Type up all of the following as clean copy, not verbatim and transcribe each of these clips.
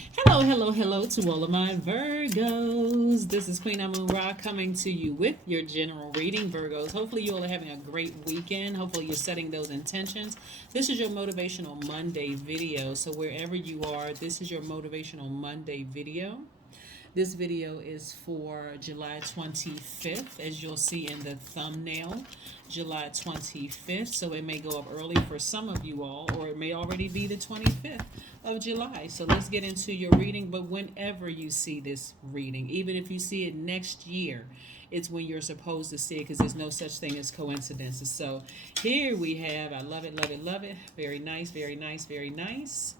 Hello, hello, hello to all of my Virgos. This is Queen Amun Ra coming to you with your general reading, Virgos. Hopefully, you all are having a great weekend. Hopefully, you're setting those intentions. This is your Motivational Monday video. So, wherever you are, this is your Motivational Monday video. This video is for July 25th, as you'll see in the thumbnail, July 25th. So it may go up early for some of you all, or it may already be the 25th of July. So let's get into your reading. But whenever you see this reading, even if you see it next year, it's when you're supposed to see it because there's no such thing as coincidences. So here we have, I love it, love it, love it. Very nice, very nice, very nice.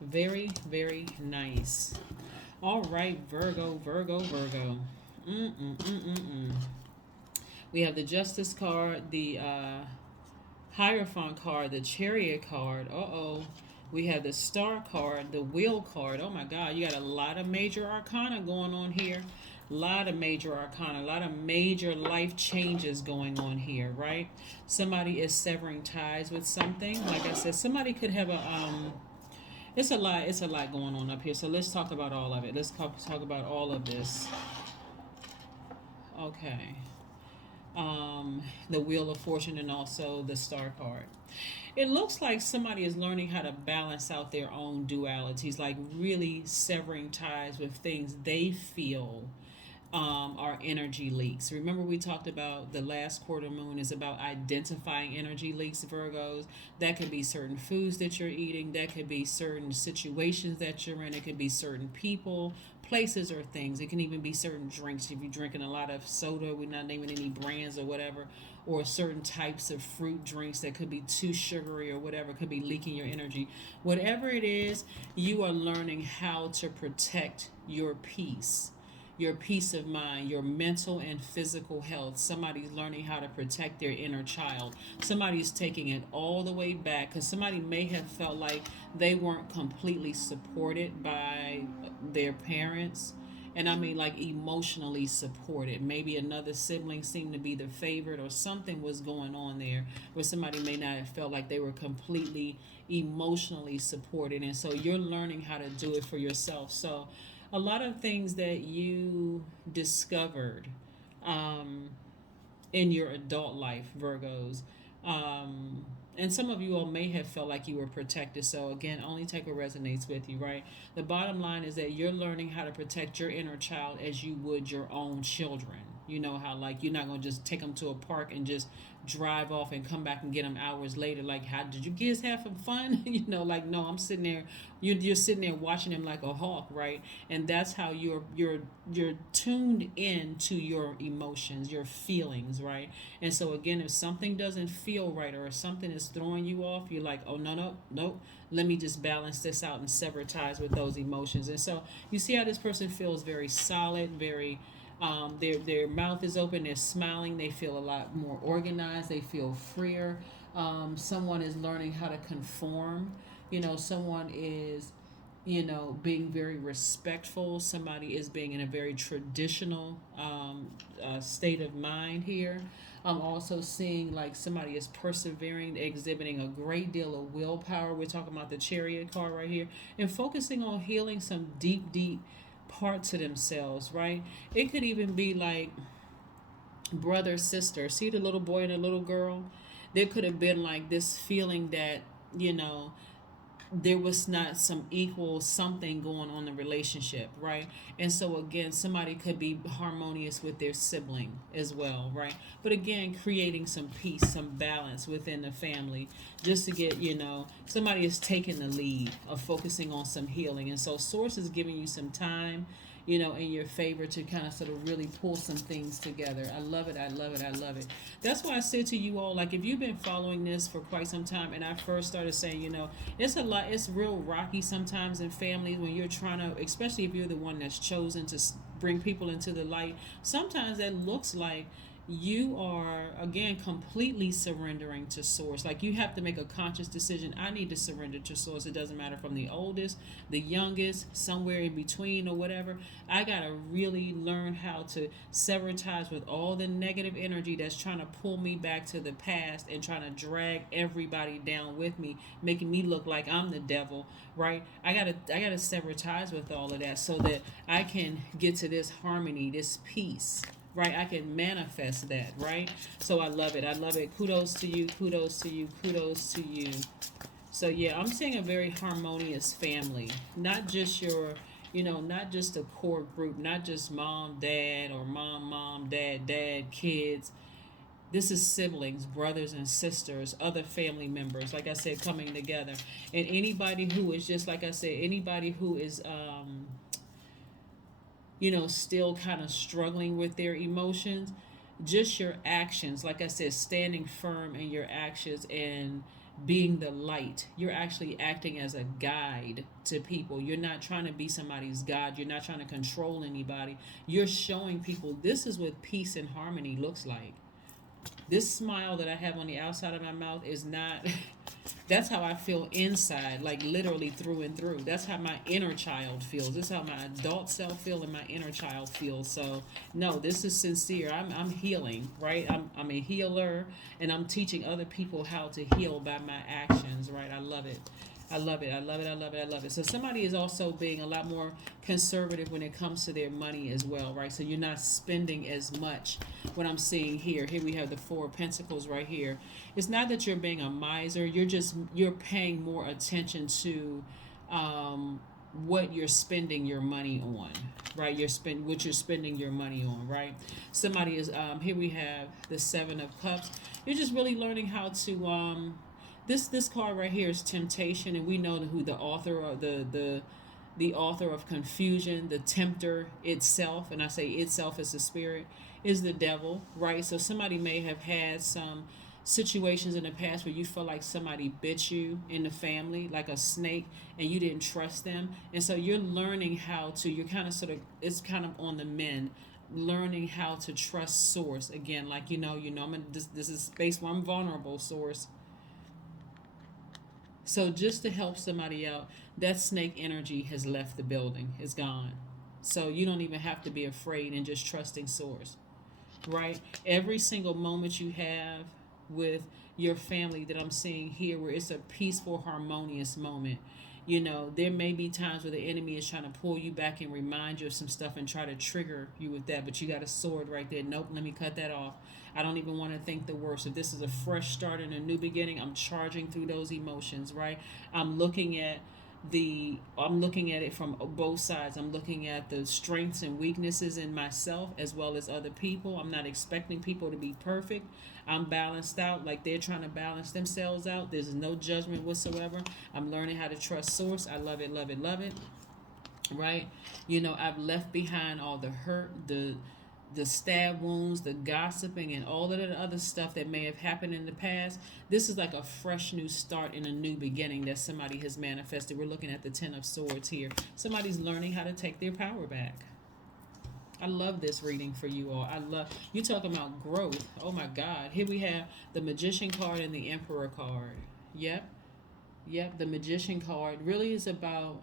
Very, very nice. All right, Virgo, Virgo, Virgo. Mm-mm-mm-mm-mm. We have the Justice card, the Hierophant card, the Chariot card. Uh-oh. We have the Star card, the Wheel card. Oh, my God. You got a lot of major arcana going on here. A lot of major arcana, a lot of major life changes going on here, right? Somebody is severing ties with something. Like I said, somebody could have it's a lot. It's a lot going on up here. So let's talk about all of it. Let's talk about all of this. Okay. The Wheel of Fortune and also the Star card. It looks like somebody is learning how to balance out their own dualities, like really severing ties with things they feel are energy leaks. Remember, we talked about the last quarter moon is about identifying energy leaks, Virgos. That could be certain foods that you're eating, that could be certain situations that you're in, it could be certain people, places, or things. It can even be certain drinks. If you're drinking a lot of soda, we're not naming any brands or whatever, or certain types of fruit drinks that could be too sugary or whatever, could be leaking your energy. Whatever it is, you are learning how to protect your peace of mind, your mental and physical health. Somebody's learning how to protect their inner child. Somebody's taking it all the way back because somebody may have felt like they weren't completely supported by their parents. And I mean, like emotionally supported. Maybe another sibling seemed to be the favorite, or something was going on there where somebody may not have felt like they were completely emotionally supported. And so you're learning how to do it for yourself. So a lot of things that you discovered um, in your adult life, Virgos. And some of you all may have felt like you were protected. So, again, only take what resonates with you, right? The bottom line is that you're learning how to protect your inner child as you would your own children. You know how, like, you're not going to just take them to a park and just drive off and come back and get them hours later. Like, how did you kids have some fun? Like, no, I'm sitting there. You're sitting there watching them like a hawk, right? And that's how you're tuned in to your emotions, your feelings, right? And so again, if something doesn't feel right or if something is throwing you off, you're like, oh, no, no, no. Let me just balance this out and sever ties with those emotions. And so you see how this person feels very solid, very their mouth is open, they're smiling, they feel a lot more organized, they feel freer. Someone is learning how to conform. Someone is being very respectful. Somebody is being in a very traditional state of mind here. I'm also seeing like somebody is persevering, exhibiting a great deal of willpower. We're talking about the Chariot card right here, and focusing on healing some deep, deep parts of themselves, right? It could even be like brother, sister. See the little boy and the little girl? There could have been like this feeling that, you know, there was not some equal something going on in the relationship, right? And so again, somebody could be harmonious with their sibling as well, right? But again, creating some peace, some balance within the family, just to get, somebody is taking the lead of focusing on some healing. And so source is giving you some time, in your favor to kind of sort of really pull some things together. I love it. I love it. I love it. That's why I said to you all, like, if you've been following this for quite some time, and I first started saying, it's a lot, it's real rocky sometimes in families when you're trying to, especially if you're the one that's chosen to bring people into the light. Sometimes that looks like you are again completely surrendering to source. Like you have to make a conscious decision. I need to surrender to source. It doesn't matter from the oldest, the youngest, somewhere in between or whatever. I gotta really learn how to sever ties with all the negative energy that's trying to pull me back to the past and trying to drag everybody down with me, making me look like I'm the devil, right? I gotta sever ties with all of that so that I can get to this harmony, this peace, right? I can manifest that, right? So I love it. I love it. Kudos to you. Kudos to you. Kudos to you. So yeah, I'm seeing a very harmonious family. Not just your, not just a core group, not just mom, dad, or mom, dad, kids. This is siblings, brothers and sisters, other family members, like I said, coming together. And anybody who is just, like I said, anybody who is still kind of struggling with their emotions, just your actions, like I said, standing firm in your actions and being the light. You're actually acting as a guide to people. You're not trying to be somebody's God. You're not trying to control anybody. You're showing people this is what peace and harmony looks like. This smile that I have on the outside of my mouth is not that's how I feel inside, like literally through and through. That's how my inner child feels. This is how my adult self feels and my inner child feels. So no, this is sincere. I'm healing, right? I'm a healer, and I'm teaching other people how to heal by my actions, right? I love it. I love it. I love it. I love it. I love it. So somebody is also being a lot more conservative when it comes to their money as well, right? So you're not spending as much. What I'm seeing here, we have the Four of Pentacles right here. It's not that you're being a miser. You're paying more attention to what you're spending your money on, right? What you're spending your money on, right? Somebody is here. We have the Seven of Cups. You're just really learning how to this card right here is temptation, and we know who the author or the author of confusion, the tempter itself, and I say itself as the spirit, is the devil, right? So somebody may have had some situations in the past where you feel like somebody bit you in the family like a snake, and you didn't trust them, and so you're learning how to, you're kind of sort of, it's kind of on the mend, learning how to trust source again. Like this is space where I'm vulnerable, source. So just to help somebody out, that snake energy has left the building, it's gone. So you don't even have to be afraid and just trusting source, right? Every single moment you have with your family that I'm seeing here, where it's a peaceful, harmonious moment. There may be times where the enemy is trying to pull you back and remind you of some stuff and try to trigger you with that, but you got a sword right there. Nope, let me cut that off. I don't even want to think the worst. If this is a fresh start and a new beginning, I'm charging through those emotions, right? I'm looking at it from both sides. I'm looking at the strengths and weaknesses in myself as well as other people. I'm not expecting people to be perfect. I'm balanced out like they're trying to balance themselves out. There's no judgment whatsoever. I'm learning how to trust source. I love it, love it, love it. Right? I've left behind all the hurt, the stab wounds, the gossiping, and all of the other stuff that may have happened in the past. This is like a fresh new start and a new beginning that somebody has manifested. We're looking at the Ten of Swords here. Somebody's learning how to take their power back. I love this reading for you all. You talking about growth. Oh my God. Here we have the Magician card and the Emperor card. Yep. The Magician card really is about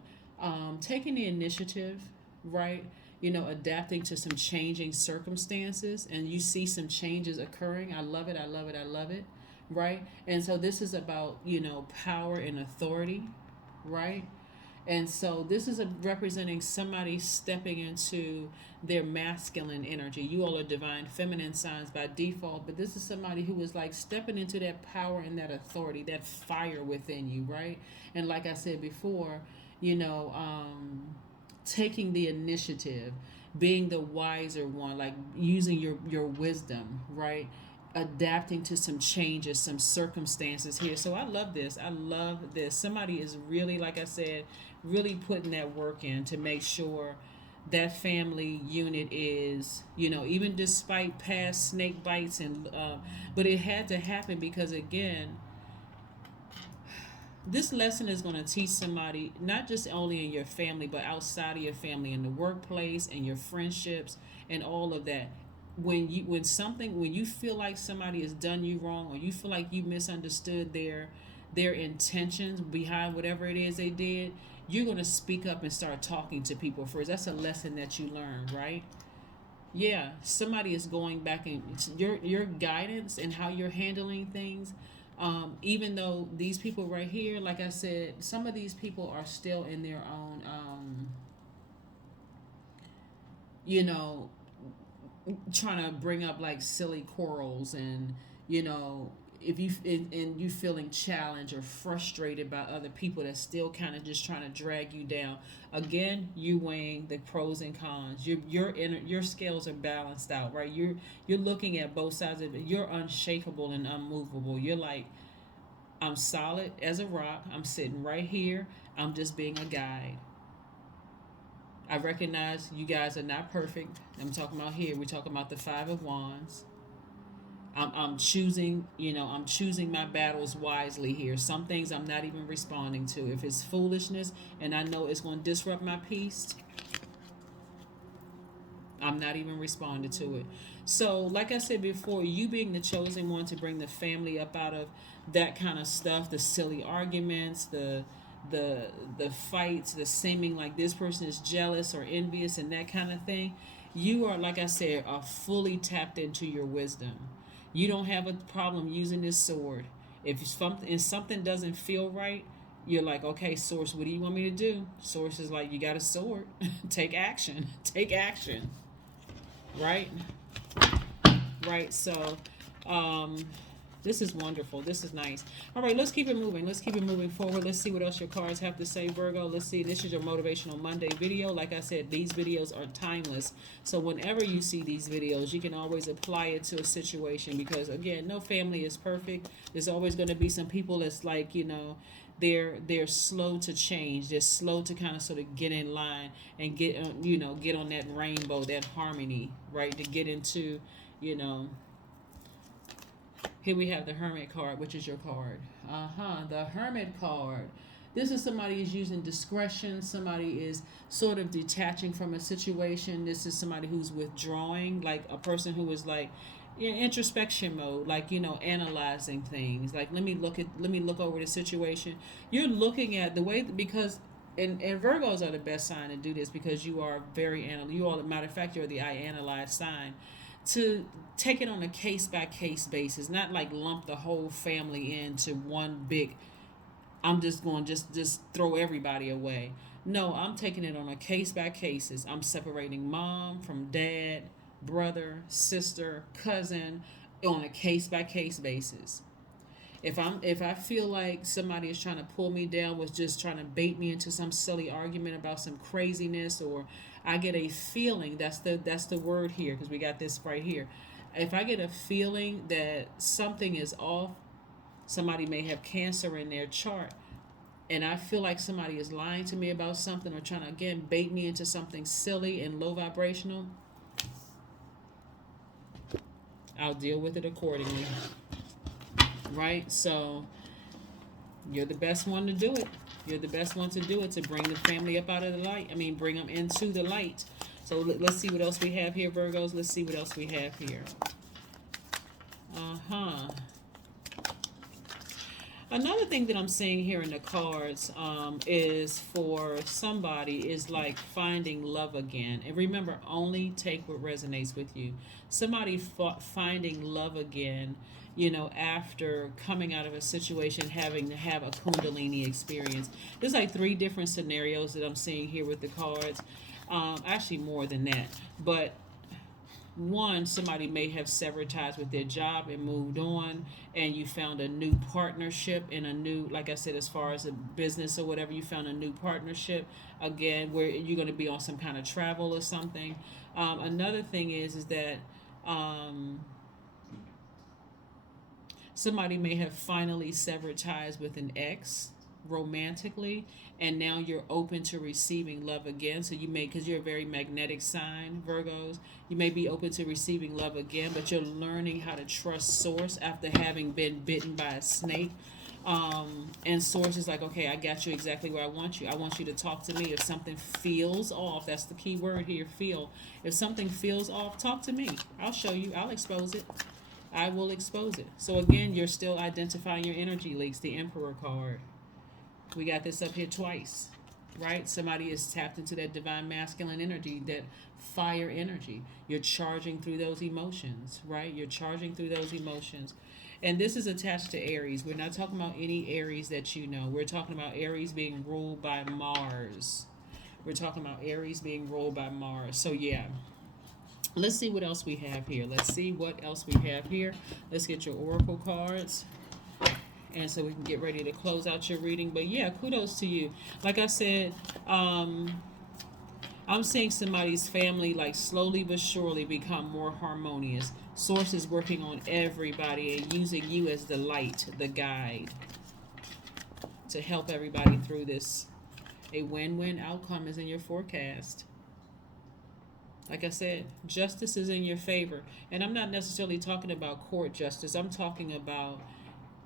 taking the initiative, right? Adapting to some changing circumstances, and you see some changes occurring. I love it. I love it. I love it. Right. And so this is about, power and authority, right? And so this is representing somebody stepping into their masculine energy. You all are divine feminine signs by default, but this is somebody who is like stepping into that power and that authority, that fire within you, right? And like I said before, taking the initiative, being the wiser one, like using your wisdom, right? Adapting to some changes, some circumstances here. So I love this. I love this. Somebody is really, like I said, really putting that work in to make sure that family unit is, even despite past snake bites but it had to happen because again, this lesson is going to teach somebody, not just only in your family, but outside of your family, in the workplace and your friendships and all of that. when you feel like somebody has done you wrong, or you feel like you misunderstood their intentions behind whatever it is they did, you're going to speak up and start talking to people first. That's a lesson that you learn, right? Yeah, somebody is going back, and your guidance and how you're handling things. Even though these people right here, like I said, some of these people are still in their own, you know, trying to bring up like silly quarrels, and you know, if you and you feeling challenged or frustrated by other people that's still kind of just trying to drag you down. Again, you weighing the pros and cons. Your scales are balanced out, right? You're looking at both sides of it. You're unshakable and unmovable. You're like, I'm solid as a rock. I'm sitting right here. I'm just being a guide. I recognize you guys are not perfect. I'm talking about here. We're talking about the Five of Wands. I'm choosing, I'm choosing my battles wisely here. Some things I'm not even responding to. If it's foolishness and I know it's going to disrupt my peace, I'm not even responding to it. So, like I said before, you being the chosen one to bring the family up out of that kind of stuff, the silly arguments, the fights, the seeming like this person is jealous or envious and that kind of thing. You are, like I said, are fully tapped into your wisdom. You don't have a problem using this sword. If something doesn't feel right, you're like, okay, source, what do you want me to do? Source is like, you got a sword. Take action. Take action. Right? Right. So, this is wonderful. This is nice. All right, let's keep it moving. Let's keep it moving forward. Let's see what else your cards have to say, Virgo. Let's see. This is your Motivational Monday video. Like I said, these videos are timeless. So whenever you see these videos, you can always apply it to a situation because, again, no family is perfect. There's always going to be some people that's like, they're slow to change. They're slow to kind of sort of get in line and get on that rainbow, that harmony, right? To get into, here we have the Hermit card, which is your card. The Hermit card. This is somebody is using discretion. Somebody is sort of detaching from a situation. This is somebody who's withdrawing, like a person who is like in introspection mode, like analyzing things. Like let me look over the situation. You're looking at the way because and Virgos are the best sign to do this because you are very matter of fact, you're the I analyze sign, to take it on a case by case basis, not like lump the whole family into one big, I'm just going to just throw everybody away. No, I'm taking it on a case by cases. I'm separating mom from dad, brother, sister, cousin on a case by case basis. If I feel like somebody is trying to pull me down, was just trying to bait me into some silly argument about some craziness, or I get a feeling, that's the word here because we got this right here. If I get a feeling that something is off, somebody may have Cancer in their chart, and I feel like somebody is lying to me about something or trying to again bait me into something silly and low vibrational, I'll deal with it accordingly. Right? So you're the best one to do it. You're the best one to do it, to bring the family up out of the light. Bring them into the light. So let's see what else we have here, Virgos. Let's see what else we have here. Another thing that I'm seeing here in the cards is for somebody is like finding love again. And remember, only take what resonates with you. Somebody finding love again, after coming out of a situation, having to have a Kundalini experience. There's like 3 different scenarios that I'm seeing here with the cards. Actually, more than that. But one, somebody may have severed ties with their job and moved on, and you found a new partnership in a new, like I said, as far as a business or whatever, you found a new partnership again where you're going to be on some kind of travel or something. Another thing is that somebody may have finally severed ties with an ex romantically, and now you're open to receiving love again. So you may, because you're a very magnetic sign, Virgos, you may be open to receiving love again, but you're learning how to trust source after having been bitten by a snake. And source is like, okay, I got you exactly where I want you. I want you to talk to me. If something feels off, that's the key word here, feel. If something feels off, talk to me. I'll show you. I'll expose it. I will expose it. So again, you're still identifying your energy leaks. The Emperor card. We got this up here twice, right? Somebody is tapped into that divine masculine energy, that fire energy. You're charging through those emotions, right? You're charging through those emotions. And this is attached to Aries. We're not talking about any Aries that you know. We're talking about Aries being ruled by Mars. We're talking about Aries being ruled by Mars. So, yeah. Let's see what else we have here. Let's see what else we have here. Let's get your oracle cards. And so we can get ready to close out your reading. But yeah, kudos to you. Like I said, I'm seeing somebody's family like slowly but surely become more harmonious. Source is working on everybody and using you as the light, the guide, to help everybody through this. A win-win outcome is in your forecast. Like I said, justice is in your favor. And I'm not necessarily talking about court justice. I'm talking about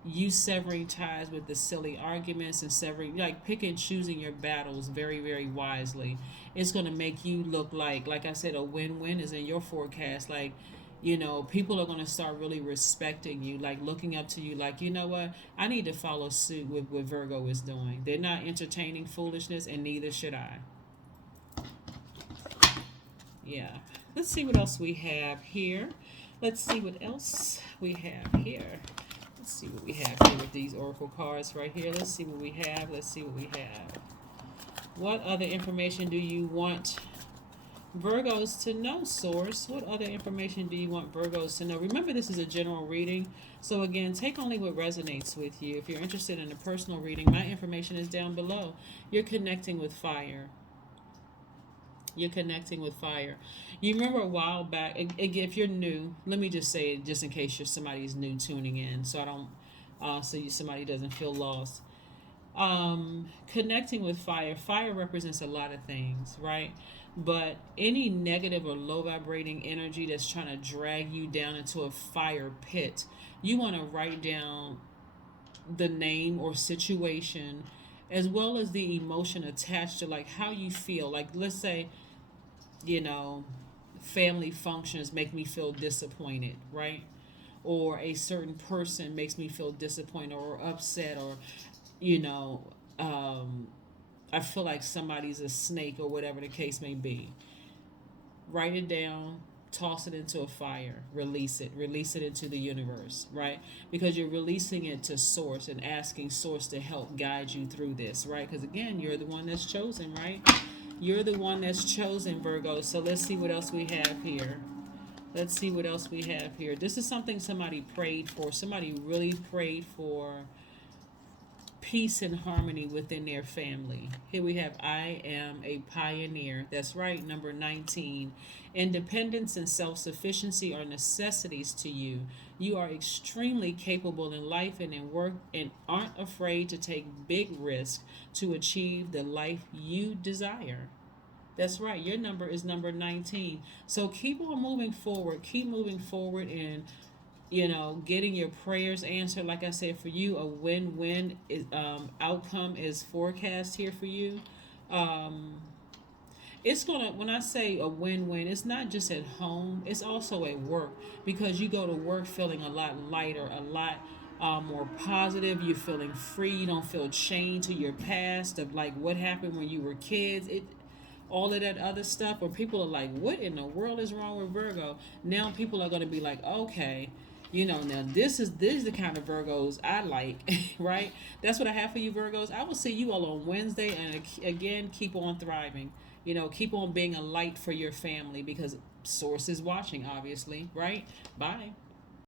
you severing ties with the silly arguments and severing, like, pick and choosing your battles very, very wisely. It's going to make you look like I said, a win-win is in your forecast. Like, people are going to start really respecting you, like looking up to you, like, you know what, I need to follow suit with what Virgo is doing. They're not entertaining foolishness, and neither should I. Yeah. Let's see what else we have here. Let's see what else we have here. Let's see what we have here with these oracle cards right here. Let's see what we have. Let's see what we have. What other information do you want Virgos to know, Source? What other information do you want Virgos to know? Remember, this is a general reading. So again, take only what resonates with you. If you're interested in a personal reading, my information is down below. You're connecting with fire. You're connecting with fire. You remember a while back, if you're new, let me just say it just in case somebody's new tuning in, so I don't, somebody doesn't feel lost. Connecting with fire. Fire represents a lot of things, right? But any negative or low vibrating energy that's trying to drag you down into a fire pit, you want to write down the name or situation, as well as the emotion attached to, like, how you feel. Like, let's say, family functions make me feel disappointed, right? Or a certain person makes me feel disappointed or upset, or, you know, I feel like somebody's a snake, or whatever the case may be. Write it down, toss it into a fire, release it into the universe, right? Because you're releasing it to Source and asking Source to help guide you through this, right? Because again, you're the one that's chosen, right? You're the one that's chosen, Virgo. So let's see what else we have here. Let's see what else we have here. This is something somebody prayed for. Somebody really prayed for peace and harmony within their family. Here we have, I am a pioneer. That's right, number 19. Independence and self-sufficiency are necessities to you. You are extremely capable in life and in work, and aren't afraid to take big risks to achieve the life you desire. That's right. Your number is number 19. So keep on moving forward. Keep moving forward and, getting your prayers answered. Like I said, for you, a win-win outcome is forecast here for you. Um, it's gonna, when I say a win-win, it's not just at home, it's also at work, because you go to work feeling a lot lighter, a lot more positive. You're feeling free. You don't feel chained to your past of, like, what happened when you were kids. All of that other stuff where people are like, what in the world is wrong with Virgo? Now people are going to be like, okay, now this is the kind of Virgos I like. Right? That's what I have for you, Virgos. I will see you all on Wednesday, and again, keep on thriving. Keep on being a light for your family, because Source is watching, obviously. Right? Bye.